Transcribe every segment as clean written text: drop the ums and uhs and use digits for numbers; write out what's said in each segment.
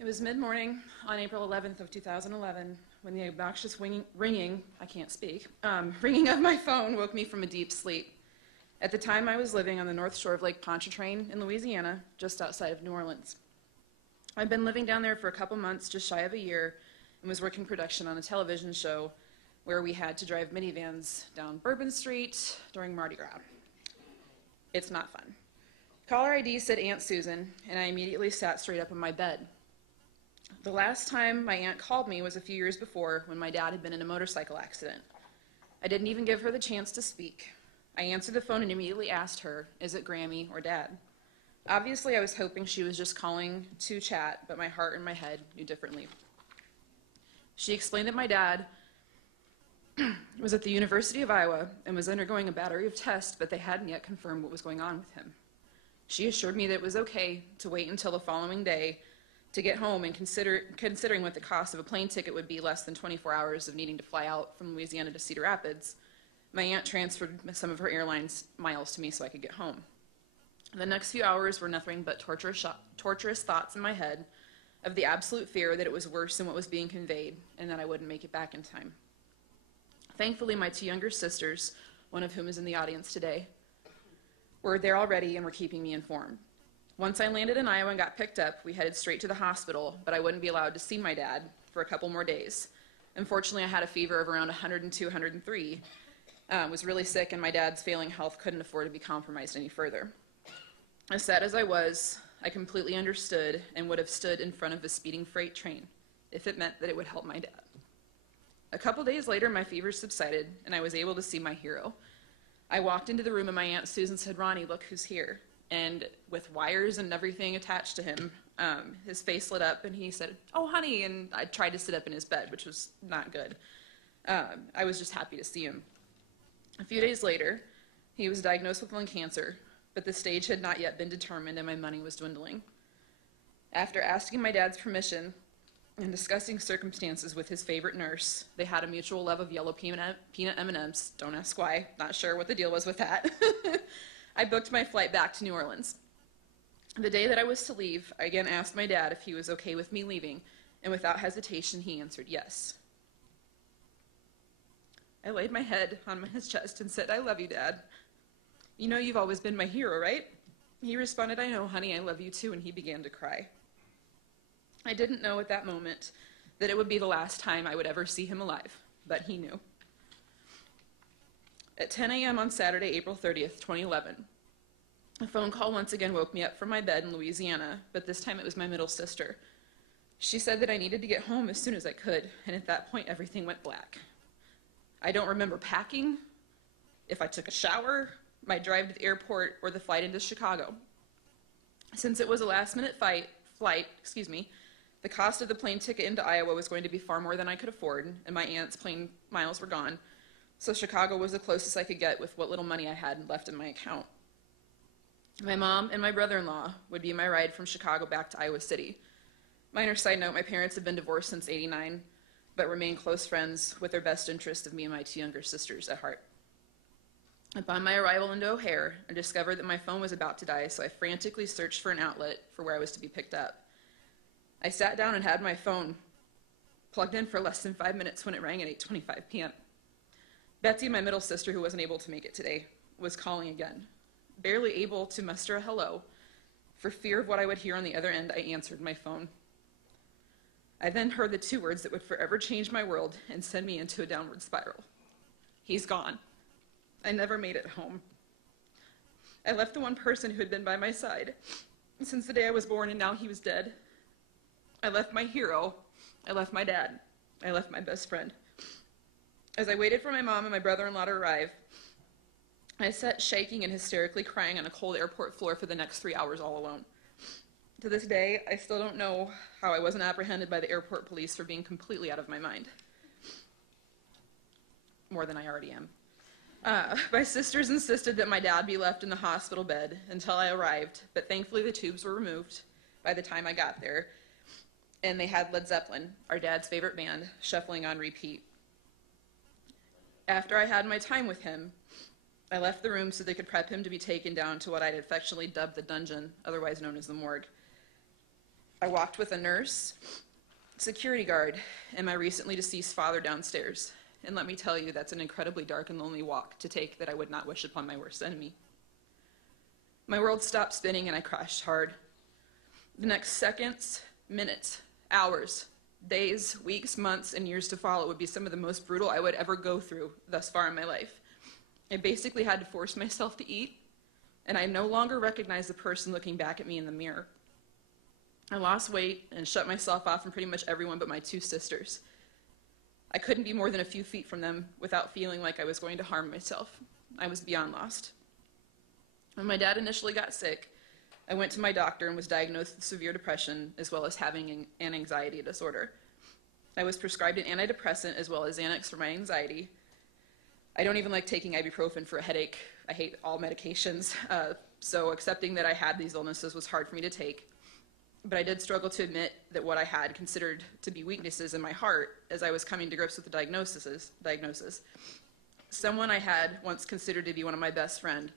It was mid-morning on April 11th of 2011 when the obnoxious ringing of my phone woke me from a deep sleep. At the time, I was living on the north shore of Lake Pontchartrain in Louisiana, just outside of New Orleans. I'd been living down there for a couple months, just shy of a year, and was working production on a television show where we had to drive minivans down Bourbon Street during Mardi Gras. It's not fun. Caller ID said Aunt Susan, and I immediately sat straight up in my bed. The last time my aunt called me was a few years before, when my dad had been in a motorcycle accident. I didn't even give her the chance to speak. I answered the phone and immediately asked her, "Is it Grammy or Dad?" Obviously, I was hoping she was just calling to chat, but my heart and my head knew differently. She explained that my dad was at the University of Iowa and was undergoing a battery of tests, but they hadn't yet confirmed what was going on with him. She assured me that it was okay to wait until the following day to get home, and considering what the cost of a plane ticket would be, less than 24 hours of needing to fly out from Louisiana to Cedar Rapids, my aunt transferred some of her airline's miles to me so I could get home. The next few hours were nothing but torturous thoughts in my head of the absolute fear that it was worse than what was being conveyed and that I wouldn't make it back in time. Thankfully, my two younger sisters, one of whom is in the audience today, were there already and were keeping me informed. Once I landed in Iowa and got picked up, we headed straight to the hospital, but I wouldn't be allowed to see my dad for a couple more days. Unfortunately, I had a fever of around 102, 103, was really sick, and my dad's failing health couldn't afford to be compromised any further. As sad as I was, I completely understood and would have stood in front of a speeding freight train if it meant that it would help my dad. A couple days later, my fever subsided, and I was able to see my hero. I walked into the room, and my Aunt Susan said, "Ronnie, look who's here." And with wires and everything attached to him, his face lit up, and he said, "Oh, honey," and I tried to sit up in his bed, which was not good. I was just happy to see him. A few days later, he was diagnosed with lung cancer, but the stage had not yet been determined, and my money was dwindling. After asking my dad's permission and discussing circumstances with his favorite nurse, they had a mutual love of yellow peanut M&Ms. Don't ask why. Not sure what the deal was with that. I booked my flight back to New Orleans. The day that I was to leave, I again asked my dad if he was okay with me leaving, and without hesitation, he answered yes. I laid my head on his chest and said, "I love you, Dad. You know you've always been my hero, right?" He responded, "I know, honey, I love you too," and he began to cry. I didn't know at that moment that it would be the last time I would ever see him alive, but he knew. At 10 a.m. on Saturday, April 30th, 2011, a phone call once again woke me up from my bed in Louisiana, but this time it was my middle sister. She said that I needed to get home as soon as I could, and at that point everything went black. I don't remember packing, if I took a shower, my drive to the airport, or the flight into Chicago. Since it was a last-minute flight, the cost of the plane ticket into Iowa was going to be far more than I could afford, and my aunt's plane miles were gone, so Chicago was the closest I could get with what little money I had left in my account. My mom and my brother-in-law would be my ride from Chicago back to Iowa City. Minor side note, my parents have been divorced since '89, but remain close friends with their best interest of me and my two younger sisters at heart. Upon my arrival into O'Hare, I discovered that my phone was about to die, so I frantically searched for an outlet for where I was to be picked up. I sat down and had my phone plugged in for less than 5 minutes when it rang at 8:25 p.m. Betsy, my middle sister, who wasn't able to make it today, was calling again. Barely able to muster a hello, for fear of what I would hear on the other end, I answered my phone. I then heard the two words that would forever change my world and send me into a downward spiral. "He's gone." I never made it home. I left the one person who had been by my side since the day I was born, and now he was dead. I left my hero. I left my dad. I left my best friend. As I waited for my mom and my brother-in-law to arrive, I sat shaking and hysterically crying on a cold airport floor for the next 3 hours all alone. To this day, I still don't know how I wasn't apprehended by the airport police for being completely out of my mind. More than I already am. My sisters insisted that my dad be left in the hospital bed until I arrived, but thankfully the tubes were removed by the time I got there, and they had Led Zeppelin, our dad's favorite band, shuffling on repeat. After I had my time with him, I left the room so they could prep him to be taken down to what I'd affectionately dubbed the dungeon, otherwise known as the morgue. I walked with a nurse, security guard, and my recently deceased father downstairs. And let me tell you, that's an incredibly dark and lonely walk to take that I would not wish upon my worst enemy. My world stopped spinning and I crashed hard. The next seconds, minutes, hours, days, weeks, months, and years to follow would be some of the most brutal I would ever go through thus far in my life. I basically had to force myself to eat, and I no longer recognized the person looking back at me in the mirror. I lost weight and shut myself off from pretty much everyone but my 2 sisters. I couldn't be more than a few feet from them without feeling like I was going to harm myself. I was beyond lost. When my dad initially got sick, I went to my doctor and was diagnosed with severe depression as well as having an anxiety disorder. I was prescribed an antidepressant as well as Xanax for my anxiety. I don't even like taking ibuprofen for a headache. I hate all medications, so accepting that I had these illnesses was hard for me to take. But I did struggle to admit that what I had considered to be weaknesses in my heart as I was coming to grips with the diagnosis. Someone I had once considered to be one of my best friends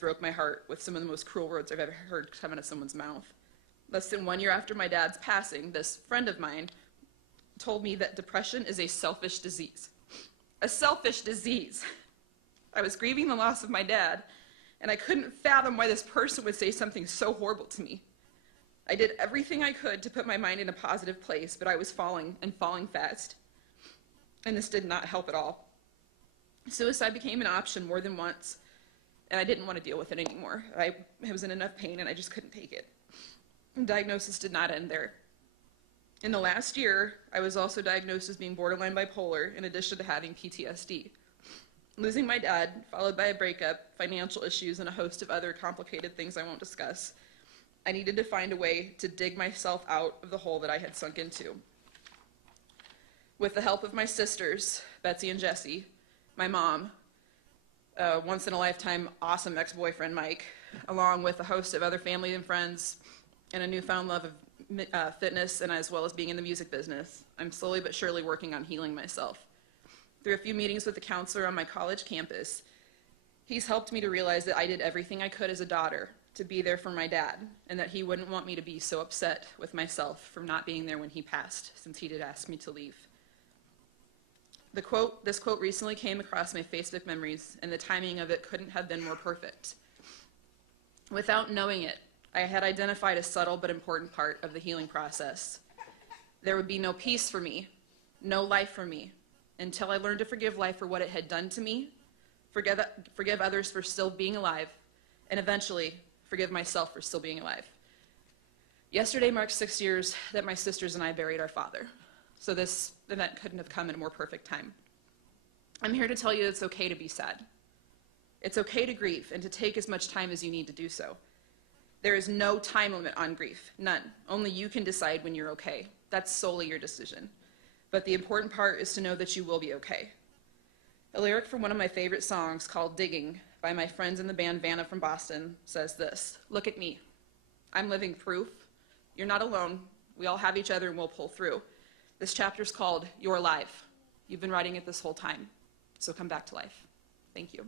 broke my heart with some of the most cruel words I've ever heard come out of someone's mouth. Less than 1 year after my dad's passing, this friend of mine told me that depression is a selfish disease. A selfish disease. I was grieving the loss of my dad, and I couldn't fathom why this person would say something so horrible to me. I did everything I could to put my mind in a positive place, but I was falling and falling fast. And this did not help at all. Suicide became an option more than once, and I didn't want to deal with it anymore. I was in enough pain and I just couldn't take it. The diagnosis did not end there. In the last year, I was also diagnosed as being borderline bipolar in addition to having PTSD. Losing my dad, followed by a breakup, financial issues, and a host of other complicated things I won't discuss, I needed to find a way to dig myself out of the hole that I had sunk into. With the help of my sisters, Betsy and Jessie, my mom, once-in-a-lifetime awesome ex-boyfriend, Mike, along with a host of other family and friends, and a newfound love of fitness and as well as being in the music business, I'm slowly but surely working on healing myself. Through a few meetings with the counselor on my college campus, he's helped me to realize that I did everything I could as a daughter to be there for my dad, and that he wouldn't want me to be so upset with myself from not being there when he passed, since he did ask me to leave. This quote recently came across my Facebook memories, and the timing of it couldn't have been more perfect. Without knowing it, I had identified a subtle but important part of the healing process. There would be no peace for me, no life for me, until I learned to forgive life for what it had done to me, forgive others for still being alive, and eventually forgive myself for still being alive. Yesterday marked 6 years that my sisters and I buried our father, so this event couldn't have come at a more perfect time. I'm here to tell you it's okay to be sad. It's okay to grieve and to take as much time as you need to do so. There is no time limit on grief, none. Only you can decide when you're okay. That's solely your decision. But the important part is to know that you will be okay. A lyric from one of my favorite songs called Digging by my friends in the band Vanna from Boston says this: "Look at me. I'm living proof. You're not alone. We all have each other and we'll pull through. This chapter's called You're Alive. You've been writing it this whole time, so come back to life." Thank you.